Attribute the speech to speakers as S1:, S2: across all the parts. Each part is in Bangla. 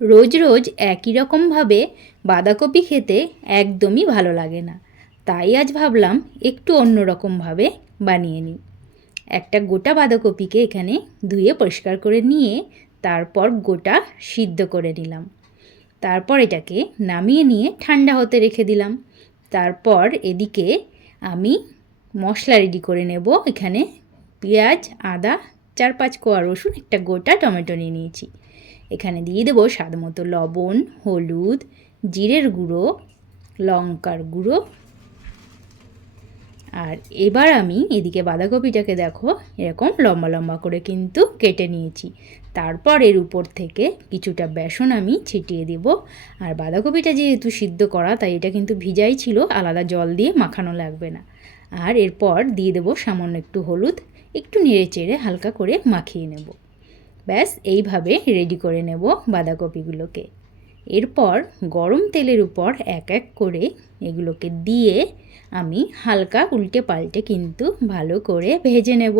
S1: রোজ রোজ একই রকমভাবে বাঁধাকপি খেতে একদমই ভালো লাগে না। তাই আজ ভাবলাম একটু অন্য রকমভাবে বানিয়ে নিই। একটা গোটা বাঁধাকপিকে এখানে ধুয়ে পরিষ্কার করে নিয়ে তারপর গোটা সিদ্ধ করে নিলাম। তারপর এটাকে নামিয়ে নিয়ে ঠান্ডা হতে রেখে দিলাম। তারপর এদিকে আমি মশলা রেডি করে নেব। এখানে পেঁয়াজ, আদা, চার পাঁচ কোয়া রসুন, একটা গোটা টমেটো নিয়ে নিয়েছি। এখানে দিয়ে দেবো স্বাদ মতো লবণ, হলুদ, জিরের গুঁড়ো, লঙ্কার গুঁড়ো। আর এবার আমি এদিকে বাঁধাকপিটাকে দেখো, এরকম লম্বা লম্বা করে কিন্তু কেটে নিয়েছি। তারপর এর উপর থেকে কিছুটা বেসন আমি ছিটিয়ে দেব। আর বাঁধাকপিটা যেহেতু সিদ্ধ করা, তাই এটা কিন্তু ভিজাই ছিল, আলাদা জল দিয়ে মাখানো লাগবে না। আর এরপর দিয়ে দেবো সামান্য একটু হলুদ, একটু নেড়ে চেড়ে হালকা করে মাখিয়ে নেব। ব্যাস, এইভাবে রেডি করে নেব বাঁধাকপিগুলোকে। এরপর গরম তেলের উপর এক এক করে এগুলোকে দিয়ে আমি হালকা উল্টে পাল্টে কিন্তু ভালো করে ভেজে নেব।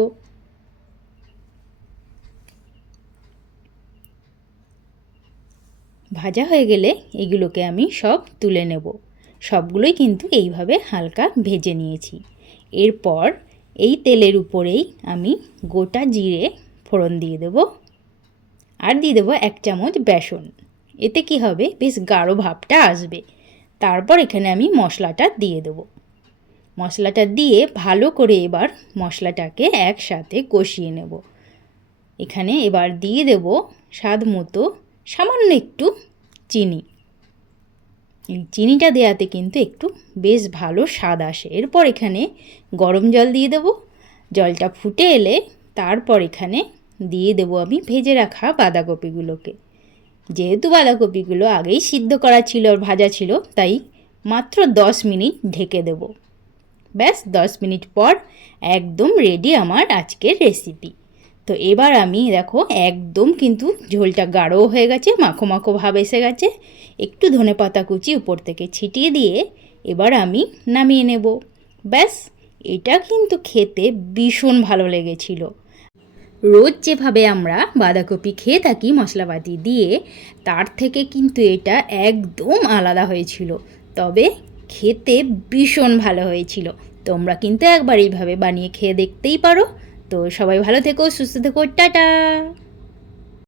S1: ভাজা হয়ে গেলে এগুলোকে আমি সব তুলে নেব। সবগুলোই কিন্তু এইভাবে হালকা ভেজে নিয়েছি। এরপর এই তেলের উপরেই আমি গোটা জিরে ফোড়ন দিয়ে দেব। আর দিয়ে দেবো এক চামচ বেসন। এতে কি হবে? বেশ গাঢ় ভাবটা আসবে। তারপর এখানে আমি মশলাটা দিয়ে দেবো। মশলাটা দিয়ে ভালো করে এবার মশলাটাকে একসাথে কষিয়ে নেব। এখানে এবার দিয়ে দেব স্বাদ মতো সামান্য একটু চিনি। এই চিনিটা দেওয়াতে কিন্তু একটু বেশ ভালো স্বাদ আসে। এরপর এখানে গরম জল দিয়ে দেব। জলটা ফুটে এলে তারপর এখানে দিয়ে দেব আমি ভেজে রাখা বাঁধাকপিগুলোকে। যেহেতু বাঁধাকপিগুলো আগেই সিদ্ধ করা ছিল আর ভাজা ছিল, তাই মাত্র দশ মিনিট ঢেকে দেব। ব্যাস, দশ মিনিট পর একদম রেডি আমার আজকের রেসিপি তো এবার আমি দেখো একদম কিন্তু ঝোলটা গাঢ়ও হয়ে গেছে, মাখো মাখো ভাব এসে গেছে। একটু ধনে পাতা কুচি উপর থেকে ছিটিয়ে দিয়ে এবার আমি নামিয়ে নেব। ব্যাস, এটা কিন্তু খেতে ভীষণ ভালো লেগেছিল। রোজ যেভাবে আমরা বাঁধাকপি খেয়ে থাকি মশলাপাতি দিয়ে, তার থেকে কিন্তু এটা একদম আলাদা হয়েছিল। তবে খেতে ভীষণ ভালো হয়েছিল। তোমরা কিন্তু একবার এইভাবে বানিয়ে খেয়ে দেখতেই পারো। তো সবাই ভালো থেকো, সুস্থ থেকো, টাটা!